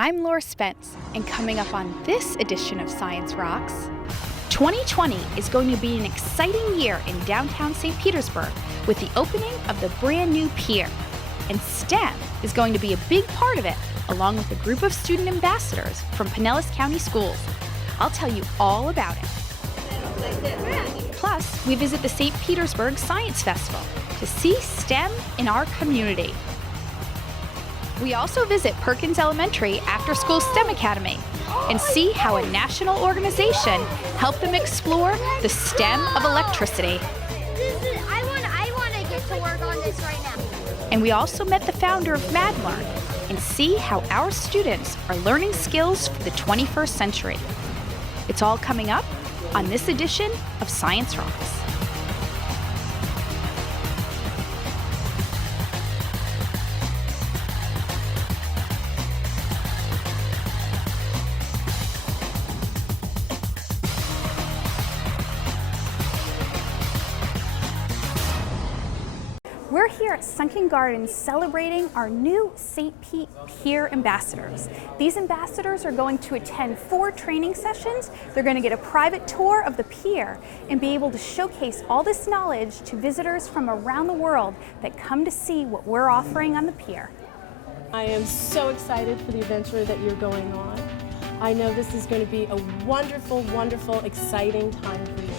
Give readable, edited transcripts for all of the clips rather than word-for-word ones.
I'm Laura Spence, and coming up on this edition of Science Rocks, 2020 is going to be an exciting year in downtown St. Petersburg with the opening of the brand new pier. And STEM is going to be a big part of it, along with a group of student ambassadors from Pinellas County schools. I'll tell you all about it. Plus, we visit the St. Petersburg Science Festival to see STEM in our community. We also visit Perkins Elementary After-School STEM Academy and see how a national organization helped them explore the STEM of electricity. I want to get to work on this right now. And we also met the founder of MadLearn and see how our students are learning skills for the 21st century. It's all coming up on this edition of Science Rocks. We're here at Sunken Gardens celebrating our new St. Pete Pier ambassadors. These ambassadors are going to attend 4 training sessions. They're going to get a private tour of the pier and be able to showcase all this knowledge to visitors from around the world that come to see what we're offering on the pier. I am so excited for the adventure that you're going on. I know this is going to be a wonderful, wonderful, exciting time for you.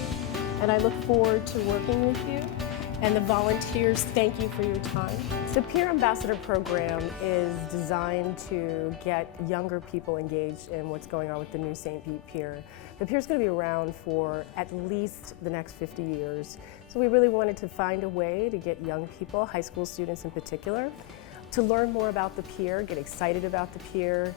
And I look forward to working with you. And the volunteers, thank you for your time. The Peer Ambassador Program is designed to get younger people engaged in what's going on with the new St. Pete Pier. The pier is going to be around for at least the next 50 years. So we really wanted to find a way to get young people, high school students in particular, to learn more about the pier, get excited about the pier.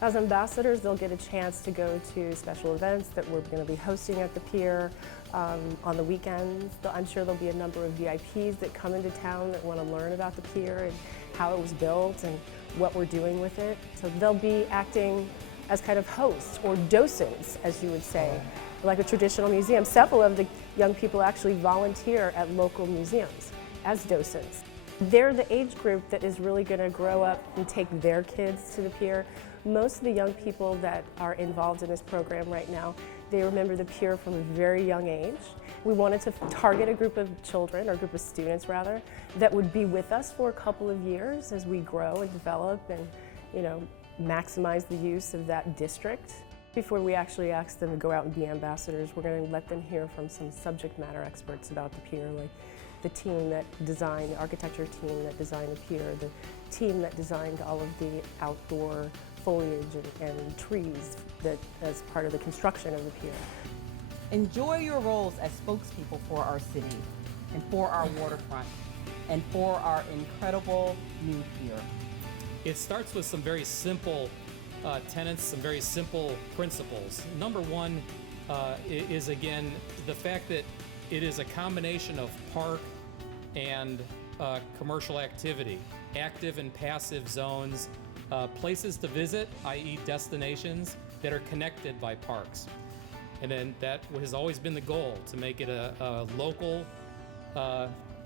As ambassadors, they'll get a chance to go to special events that we're going to be hosting at the pier on the weekends. I'm sure there'll be a number of VIPs that come into town that want to learn about the pier and how it was built and what we're doing with it. So they'll be acting as kind of hosts or docents, as you would say, like a traditional museum. Several of the young people actually volunteer at local museums as docents. They're the age group that is really going to grow up and take their kids to the pier. Most of the young people that are involved in this program right now, they remember the pier from a very young age. We wanted to target a group of children, or a group of students rather, that would be with us for a couple of years as we grow and develop and, maximize the use of that district. Before we actually ask them to go out and be ambassadors, we're going to let them hear from some subject matter experts about the pier, like the team that designed, the architecture team that designed the pier, the team that designed all of the outdoor foliage and trees that as part of the construction of the pier. Enjoy your roles as spokespeople for our city and for our waterfront and for our incredible new pier. It starts with some very simple tenets, some very simple principles. Number one is again the fact that it is a combination of park and commercial activity, active and passive zones, places to visit, i.e. destinations that are connected by parks. And then that has always been the goal, to make it a local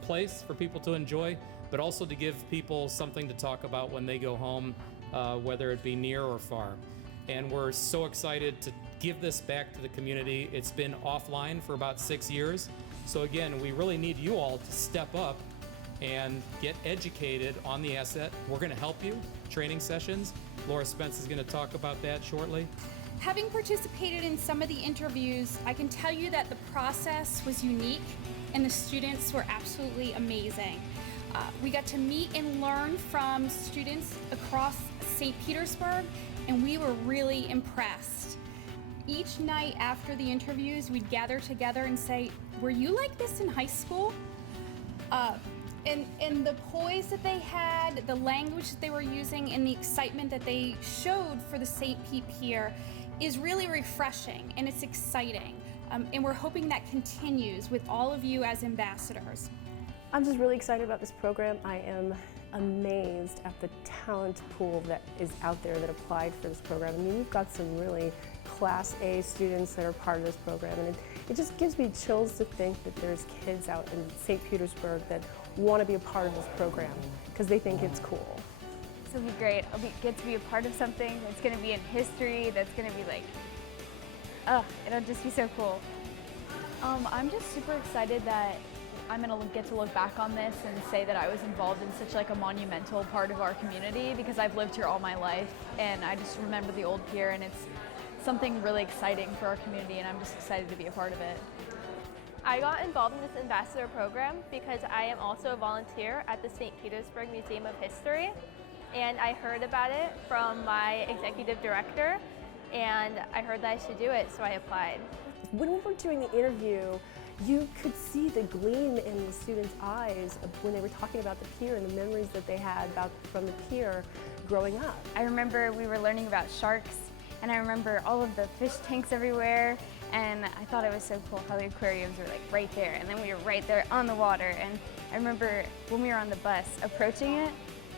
place for people to enjoy, but also to give people something to talk about when they go home, whether it be near or far. And we're so excited to give this back to the community. It's been offline for about 6 years. So again, we really need you all to step up and get educated on the asset. We're going to help you. Training sessions. Laura Spence is going to talk about that shortly. Having participated in some of the interviews, I can tell you that the process was unique and the students were absolutely amazing. We got to meet and learn from students across St. Petersburg, and we were really impressed. Each night after the interviews, we'd gather together and say, were you like this in high school? And the poise that they had, the language that they were using, and the excitement that they showed for the St. Pete Pier is really refreshing, and it's exciting. And we're hoping that continues with all of you as ambassadors. I'm just really excited about this program. I am amazed at the talent pool that is out there that applied for this program. I mean, we've got some really Class A students that are part of this program, and it just gives me chills to think that there's kids out in St. Petersburg that want to be a part of this program because they think it's cool. will be great. I'll get to be a part of something that's going to be in history, that's going to be like, it'll just be so cool. I'm just super excited that I'm going to get to look back on this and say that I was involved in such like a monumental part of our community, because I've lived here all my life and I just remember the old pier, and it's something really exciting for our community, and I'm just excited to be a part of it. I got involved in this ambassador program because I am also a volunteer at the St. Petersburg Museum of History, and I heard about it from my executive director, and I heard that I should do it, so I applied. When we were doing the interview, you could see the gleam in the students' eyes when they were talking about the pier and the memories that they had from the pier growing up. I remember we were learning about sharks, and I remember all of the fish tanks everywhere, and I thought it was so cool how the aquariums were like right there, and then we were right there on the water. And I remember when we were on the bus approaching it,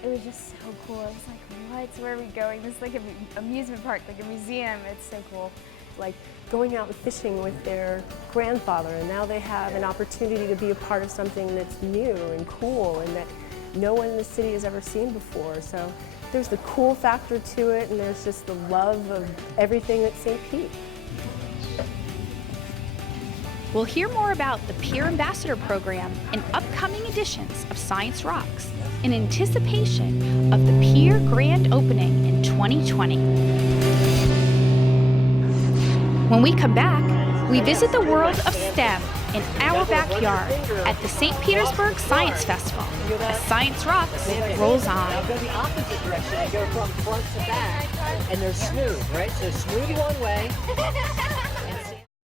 it was just so cool. I was like, where are we going? This is like an amusement park, like a museum. It's so cool. Like going out and fishing with their grandfather, and now they have an opportunity to be a part of something that's new and cool and that no one in the city has ever seen before. So there's the cool factor to it, and there's just the love of everything at St. Pete. We'll hear more about the Pier Ambassador Program in upcoming editions of Science Rocks in anticipation of the Pier grand opening in 2020. When we come back, we visit the world of STEM in our backyard at the St. Petersburg Science Festival as Science Rocks rolls on. Now go the opposite direction and go from front to back, and they're smooth, right? So smooth one way,